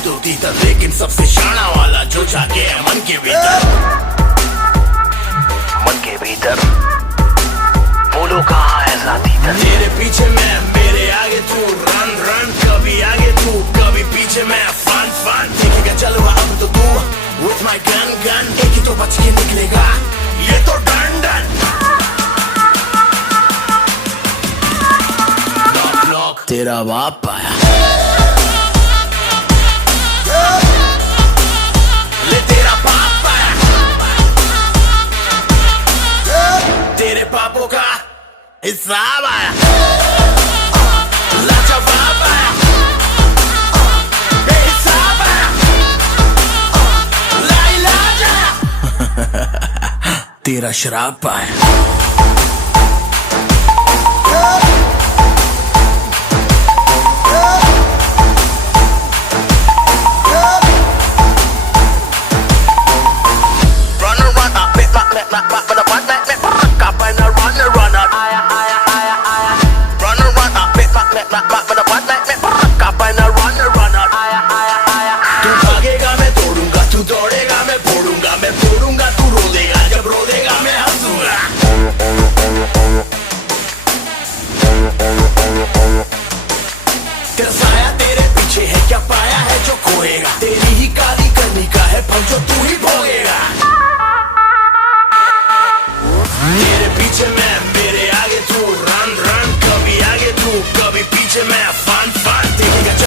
तो तीतर, लेकिन सबसे शाना वाला जो जाके है मन के भीतर। मन के भीतर बोलो कहाँ है साथी? तेरे पीछे मैं, मेरे आगे तू, रन रन, कभी आगे तू कभी पीछे मैं, फन फन। देखेगा चलो अब तो तू with my gun gun, एक ही तो बच के निकलेगा ये तो डन डन। नॉक नॉक तेरा बाप आया, ले तेरा बाप आया, तेरे पापों का हिसाब आया, लाजवाब आया, बेहिसाब आया, लाइलाज आया, तेरा शराब आया। तू भागेगा मैं तोड़ूंगा, तू दौड़ेगा मैं फोड़ूंगा, मैं फोड़ूंगा तू रो देगा, जब रो देगा मैं हंसूंगा। तेरा साया तेरे पीछे है, क्या पाया है जो खोएगा? तेरी ही काली करनी का है फल जो तू ही भोगेगा।